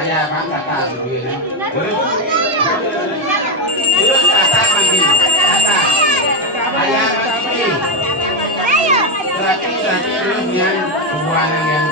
Ayah bang kata begini. Terus kata manggil kata. Ayah pasti. Berarti terus yang hubungan yang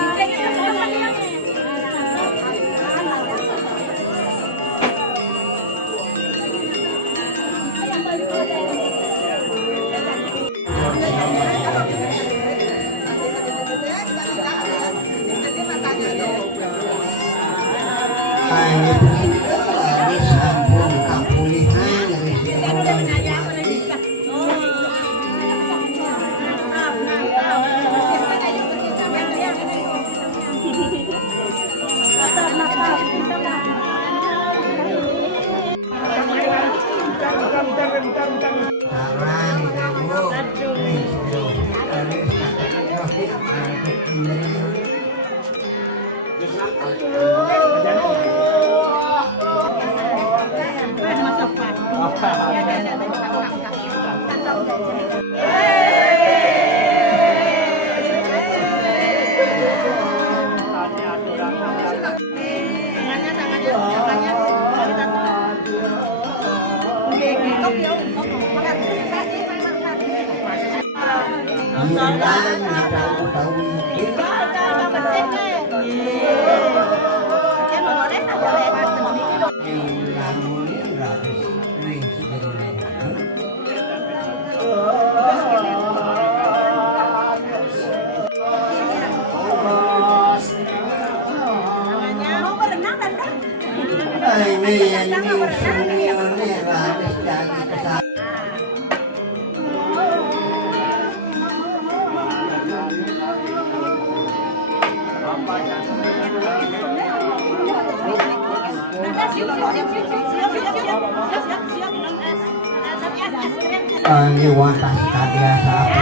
Niwata sekadya sapu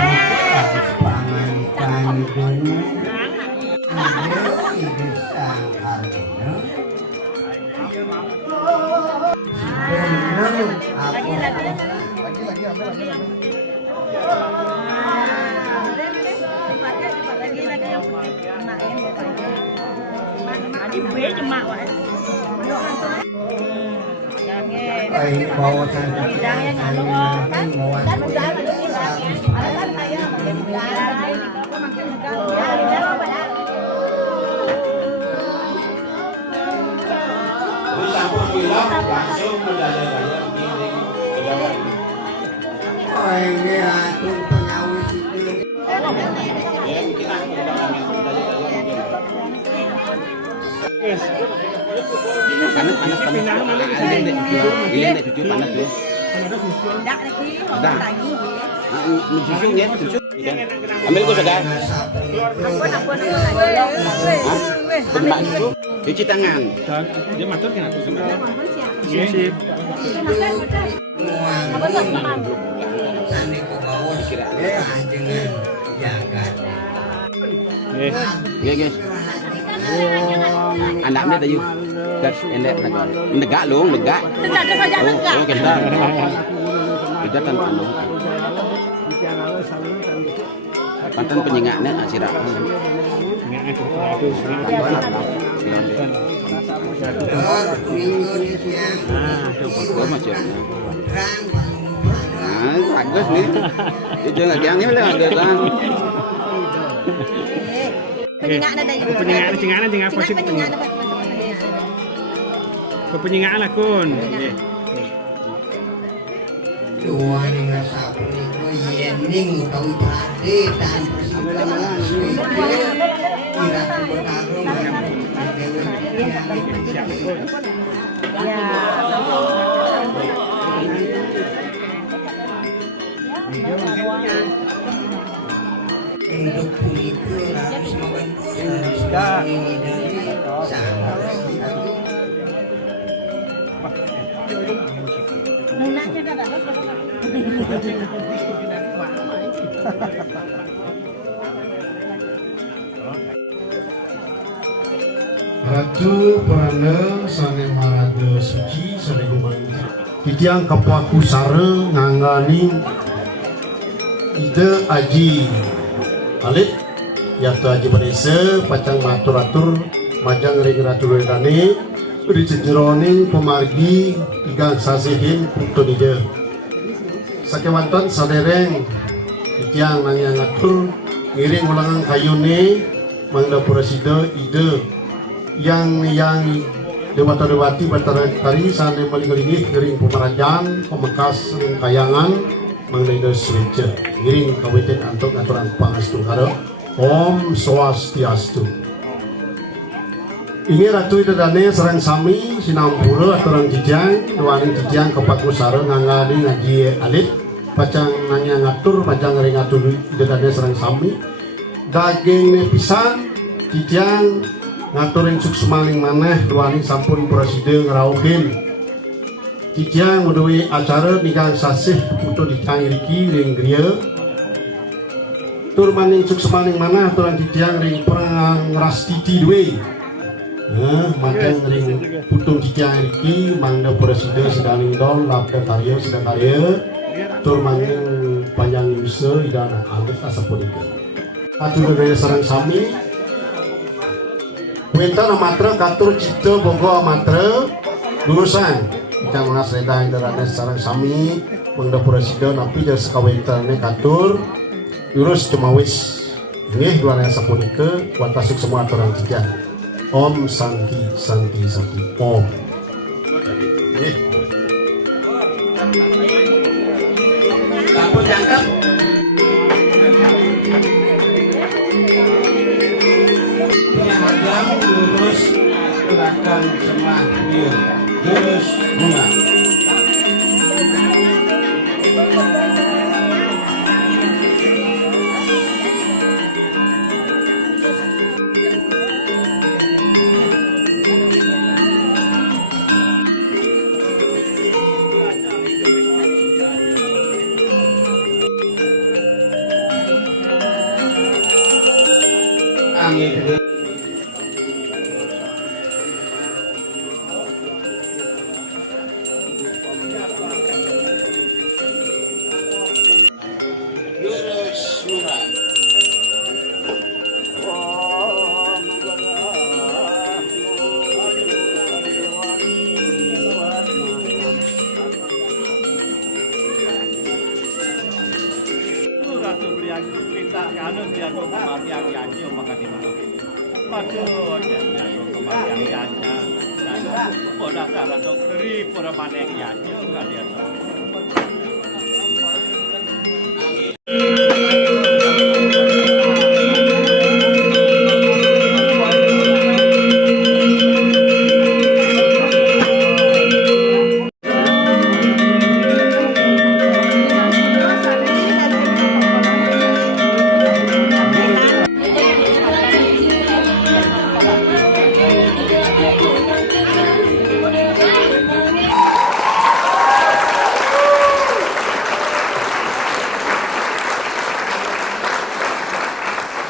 habis pangan ikan dunia ide sang haruna bener aku ini bawa santai bawa langsung ini atur pengawis panas cucu panas tuh. Ambil gua sudah. Cuci tangan. Dia matur kan aku sebenarnya. Sip. Sandi kok bawa kira anjingan jaga. Guys. Anaknya tadi gas endek negak long negak. Oh kita. Kita kan anu. Pantan penyingaknya asirak. Bagus nih. Itu nggak yang ini lah ada kan. Penyingaan positif. Kepenyingaan lah kun. Tuan yang sapu itu yening tahu tadi dan persidangan kira bertarung ya untuk itu harus membentuk ini dari sangat nunaknya dah dah. Ratu Prana Sane Marada Suci Sane Gumang Titiang Kapaku Sare Ngangani Ida Aji Alit Yaitu Haji Badese pacang matur-atur majang ring ratu redane rijeroning pemargi igang sasihin putu ide sakewanton sadereng tiang nang ngatur ngiring ulangan kayune mangda presida ide yang dewata-dewati batari sane maling-malingih ngiring pemarajan pemekas kayangan mangda ide swece ngiring kawitin antuk aturan pangastu karo Om Swastiastu. Ini ratu itu dane serang sami sinampura aturan jijang duaning jijang kepaku sareng ngangani ngaji alit pacang nanya ngatur pacang ngering ngatur itu dane serang sami daging pisan jijang ngaturin suksemaning maneh duaning sampun presiden ngerauhin jijang meduwi acara nikah sasih putu dijang iriki ring griya tur maning suksemaning maneh aturan jijang ring perang ngrastiti duwe makan ring putung jijang iki mangda presiden sedang dol lapda karya sedang karya tur maning panjang bisa idana alit asapun itu atur dari sarang sami wenta matra katur cipta bogo matra lulusan kita mengas reda interane sarang sami mangda presiden api dari sekawentane katur lurus cuma wis ini dua asapun itu watasuk semua aturan jijang Om Santi Santi Santi Om. Lampu jangkap. Pengadang lurus gerakan semahir lurus bunga. Angin lurus murah